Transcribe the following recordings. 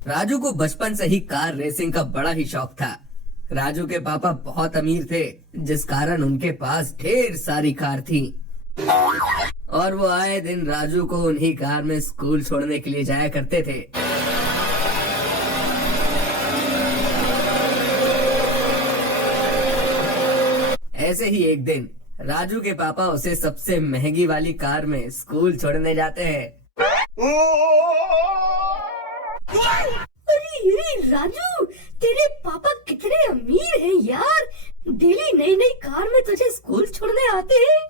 राजू को बचपन से ही कार रेसिंग का बड़ा ही शौक था। राजू के पापा बहुत अमीर थे, जिस कारण उनके पास ढेर सारी कार थी और वो आए दिन राजू को उन्हीं कार में स्कूल छोड़ने के लिए जाया करते थे। ऐसे ही एक दिन राजू के पापा उसे सबसे महंगी वाली कार में स्कूल छोड़ने जाते हैं। अरे राजू, तेरे पापा कितने अमीर हैं यार, डेली नई नई कार में तुझे स्कूल छोड़ने आते हैं।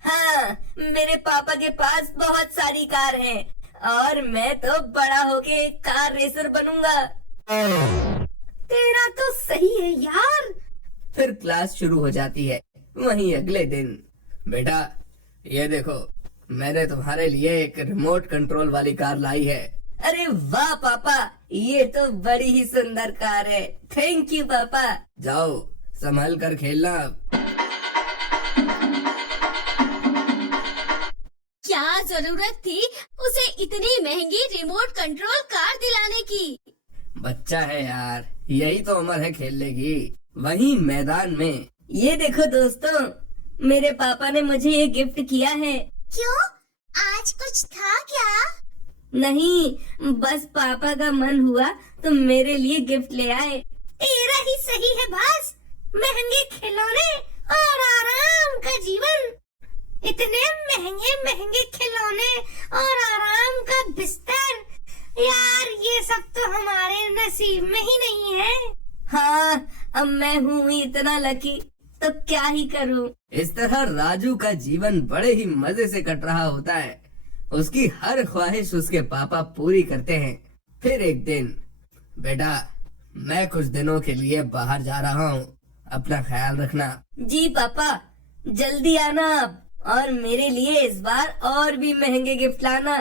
हाँ, मेरे पापा के पास बहुत सारी कार हैं और मैं तो बड़ा होके एक कार रेसर बनूंगा। तेरा तो सही है यार। फिर क्लास शुरू हो जाती है। वहीं अगले दिन, बेटा ये देखो, मैंने तुम्हारे लिए एक रिमोट कंट्रोल वाली कार लाई है। अरे वाह पापा, ये तो बड़ी ही सुंदर कार है। थैंक यू पापा। जाओ संभल कर खेलना। क्या जरूरत थी उसे इतनी महंगी रिमोट कंट्रोल कार दिलाने की? बच्चा है यार, यही तो उम्र है खेलने की। वहीं मैदान में, ये देखो दोस्तों, मेरे पापा ने मुझे ये गिफ्ट किया है। क्यों, आज कुछ था क्या? नहीं, बस पापा का मन हुआ तो मेरे लिए गिफ्ट ले आए। तेरा ही सही है बस, महंगे खिलौने और आराम का जीवन। इतने महंगे महंगे खिलौने और आराम का बिस्तर, यार ये सब तो हमारे नसीब में ही नहीं है। हाँ, अब मैं हूँ इतना लकी, तो क्या ही करूँ। इस तरह राजू का जीवन बड़े ही मजे से कट रहा होता है। उसकी हर ख्वाहिश उसके पापा पूरी करते हैं। फिर एक दिन, बेटा मैं कुछ दिनों के लिए बाहर जा रहा हूँ, अपना ख्याल रखना। जी पापा, जल्दी आना आप, और मेरे लिए इस बार और भी महंगे गिफ्ट लाना।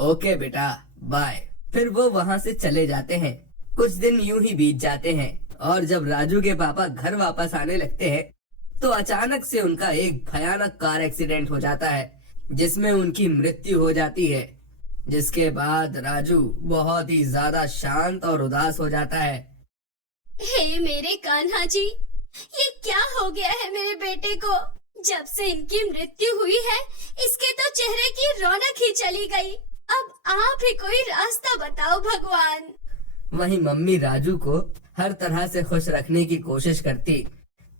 ओके बेटा, बाय। फिर वो वहाँ से चले जाते हैं। कुछ दिन यूं ही बीत जाते हैं और जब राजू के पापा घर वापस आने लगते हैं तो अचानक से उनका एक भयानक कार एक्सीडेंट हो जाता है, जिसमें उनकी मृत्यु हो जाती है। जिसके बाद राजू बहुत ही ज्यादा शांत और उदास हो जाता है। हे मेरे कान्हा जी, ये क्या हो गया है मेरे बेटे को? जब से इनकी मृत्यु हुई है, इसके तो चेहरे की रौनक ही चली गई। अब आप ही कोई रास्ता बताओ भगवान। वहीं मम्मी राजू को हर तरह से खुश रखने की कोशिश करती।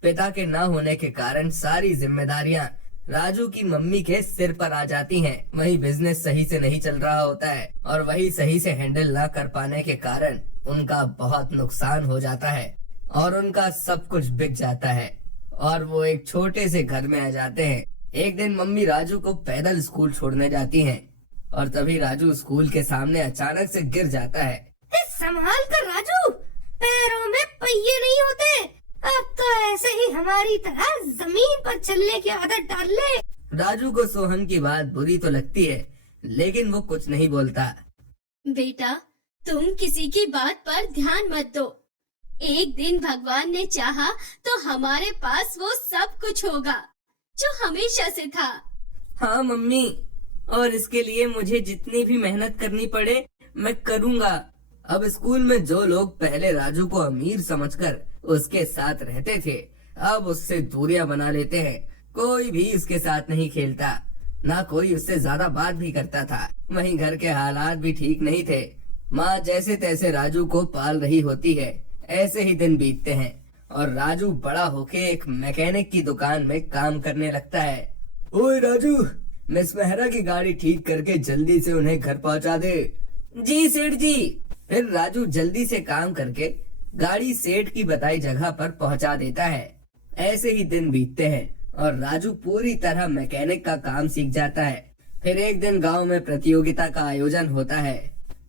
पिता के न होने के कारण सारी जिम्मेदारियां राजू की मम्मी के सिर पर आ जाती हैं। वहीं बिजनेस सही से नहीं चल रहा होता है और वही सही से हैंडल न कर पाने के कारण उनका बहुत नुकसान हो जाता है और उनका सब कुछ बिक जाता है और वो एक छोटे से घर में आ जाते हैं। एक दिन मम्मी राजू को पैदल स्कूल छोड़ने जाती हैं और तभी राजू स्कूल के सामने अचानक से गिर जाता है। संभाल कर राजू, पैरों में पहिए नहीं होते। अब तो ऐसे ही हमारी तरह जमीन पर चलने की आदत डाल ले। राजू को सोहन की बात बुरी तो लगती है, लेकिन वो कुछ नहीं बोलता। बेटा, तुम किसी की बात पर ध्यान मत दो। एक दिन भगवान ने चाहा तो हमारे पास वो सब कुछ होगा जो हमेशा से था। हाँ मम्मी, और इसके लिए मुझे जितनी भी मेहनत करनी पड़े मैं करूँगा। अब स्कूल में जो लोग पहले राजू को अमीर समझकर उसके साथ रहते थे, अब उससे दूरियां बना लेते हैं। कोई भी उसके साथ नहीं खेलता, ना कोई उससे ज्यादा बात भी करता था। वहीं घर के हालात भी ठीक नहीं थे। माँ जैसे तैसे राजू को पाल रही होती है। ऐसे ही दिन बीतते हैं और राजू बड़ा होके एक मैकेनिक की दुकान में काम करने लगता है। ओए राजू, मिस मेहरा की गाड़ी ठीक करके जल्दी से उन्हें घर पहुँचा दे। जी सेठ जी। फिर राजू जल्दी से काम करके गाड़ी सेठ की बताई जगह पर पहुंचा देता है। ऐसे ही दिन बीतते हैं और राजू पूरी तरह मैकेनिक का काम सीख जाता है। फिर एक दिन गांव में प्रतियोगिता का आयोजन होता है।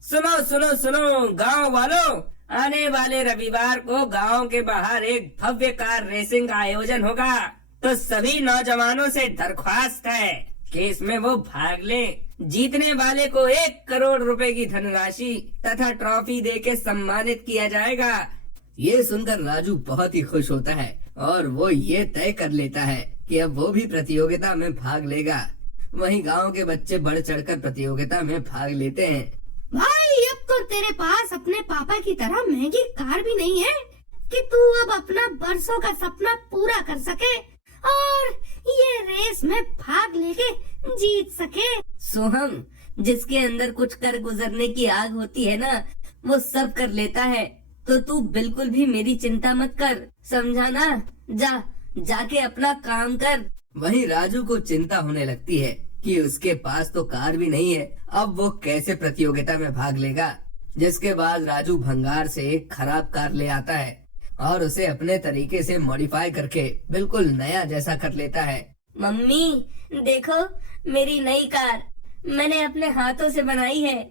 सुनो सुनो सुनो गांव वालों, आने वाले रविवार को गांव के बाहर एक भव्य कार रेसिंग का आयोजन होगा, तो सभी नौजवानों से दरख्वास्त है कि इसमें वो भाग लें। जीतने वाले को 1 करोड़ रुपए की धनराशि तथा ट्रॉफी देके सम्मानित किया जाएगा। ये सुनकर राजू बहुत ही खुश होता है और वो ये तय कर लेता है कि अब वो भी प्रतियोगिता में भाग लेगा। वहीं गांव के बच्चे बढ़ चढ़कर प्रतियोगिता में भाग लेते हैं। भाई अब तो तेरे पास अपने पापा की तरह महंगी कार भी नहीं है कि तू अब अपना बरसों का सपना पूरा कर सके और ये रेस में भाग लेके जीत सके। सोहम, जिसके अंदर कुछ कर गुजरने की आग होती है ना, वो सब कर लेता है। तो तू बिल्कुल भी मेरी चिंता मत कर, समझा ना? जाके अपना काम कर। वहीं राजू को चिंता होने लगती है कि उसके पास तो कार भी नहीं है, अब वो कैसे प्रतियोगिता में भाग लेगा। जिसके बाद राजू भंगार से एक खराब कार ले आता है और उसे अपने तरीके से मॉडिफाई करके बिल्कुल नया जैसा कर लेता है। मम्मी देखो, मेरी नई कार मैंने अपने हाथों से बनाई है।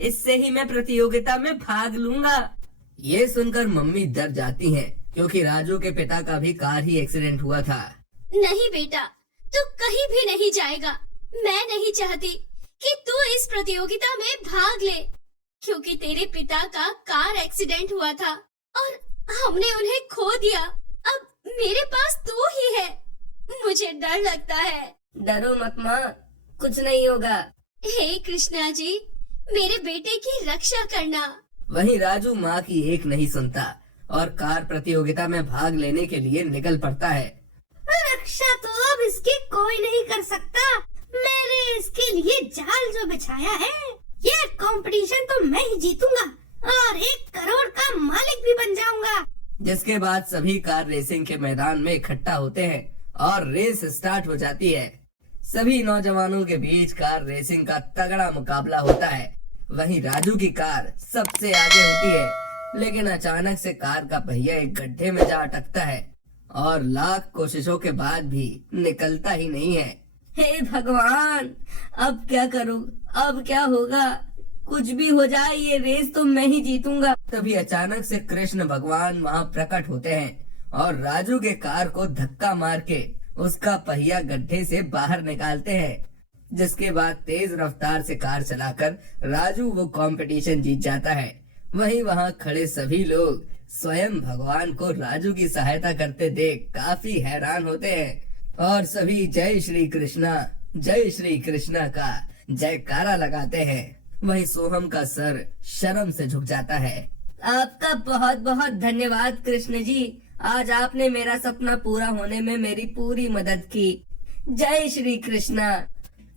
इससे ही मैं प्रतियोगिता में भाग लूंगा। ये सुनकर मम्मी डर जाती हैं, क्योंकि राजू के पिता का भी कार ही एक्सीडेंट हुआ था। नहीं बेटा, तू कहीं भी नहीं जाएगा। मैं नहीं चाहती कि तू इस प्रतियोगिता में भाग ले, क्योंकि तेरे पिता का कार एक्सीडेंट हुआ था और हमने उन्हें खो दिया। अब मेरे पास तू ही है। मुझे डर लगता है। डरो मत माँ, कुछ नहीं होगा। हे कृष्णा जी, मेरे बेटे की रक्षा करना। वहीं राजू माँ की एक नहीं सुनता और कार प्रतियोगिता में भाग लेने के लिए निकल पड़ता है। रक्षा तो अब इसकी कोई नहीं कर सकता। मैंने इसके लिए जाल जो बिछाया है, ये कंपटीशन तो मैं ही जीतूंगा और 1 करोड़ का मालिक भी बन जाऊंगा। जिसके बाद सभी कार रेसिंग के मैदान में इकट्ठा होते हैं और रेस स्टार्ट हो जाती है। सभी नौजवानों के बीच कार रेसिंग का तगड़ा मुकाबला होता है। वहीं राजू की कार सबसे आगे होती है, लेकिन अचानक से कार का पहिया एक गड्ढे में जा अटकता है और लाख कोशिशों के बाद भी निकलता ही नहीं है। हे भगवान, अब क्या करूं? अब क्या होगा? कुछ भी हो जाए, ये रेस तो मैं ही जीतूंगा। तभी अचानक से कृष्ण भगवान वहाँ प्रकट होते हैं और राजू के कार को धक्का मार के उसका पहिया गड्ढे से बाहर निकालते हैं। जिसके बाद तेज रफ्तार से कार चलाकर राजू वो कंपटीशन जीत जाता है। वहीं वहाँ खड़े सभी लोग स्वयं भगवान को राजू की सहायता करते देख काफी हैरान होते हैं और सभी जय श्री कृष्णा का जयकारा लगाते हैं। वहीं सोहम का सर शर्म से झुक जाता है। आपका बहुत बहुत धन्यवाद कृष्ण जी, आज आपने मेरा सपना पूरा होने में मेरी पूरी मदद की। जय श्री कृष्णा।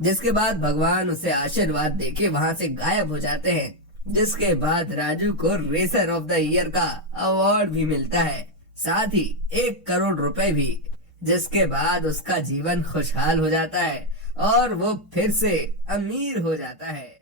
जिसके बाद भगवान उसे आशीर्वाद देके वहाँ से गायब हो जाते हैं। जिसके बाद राजू को रेसर ऑफ द ईयर का अवार्ड भी मिलता है, साथ ही 1 करोड़ रुपए भी। जिसके बाद उसका जीवन खुशहाल हो जाता है और वो फिर से अमीर हो जाता है।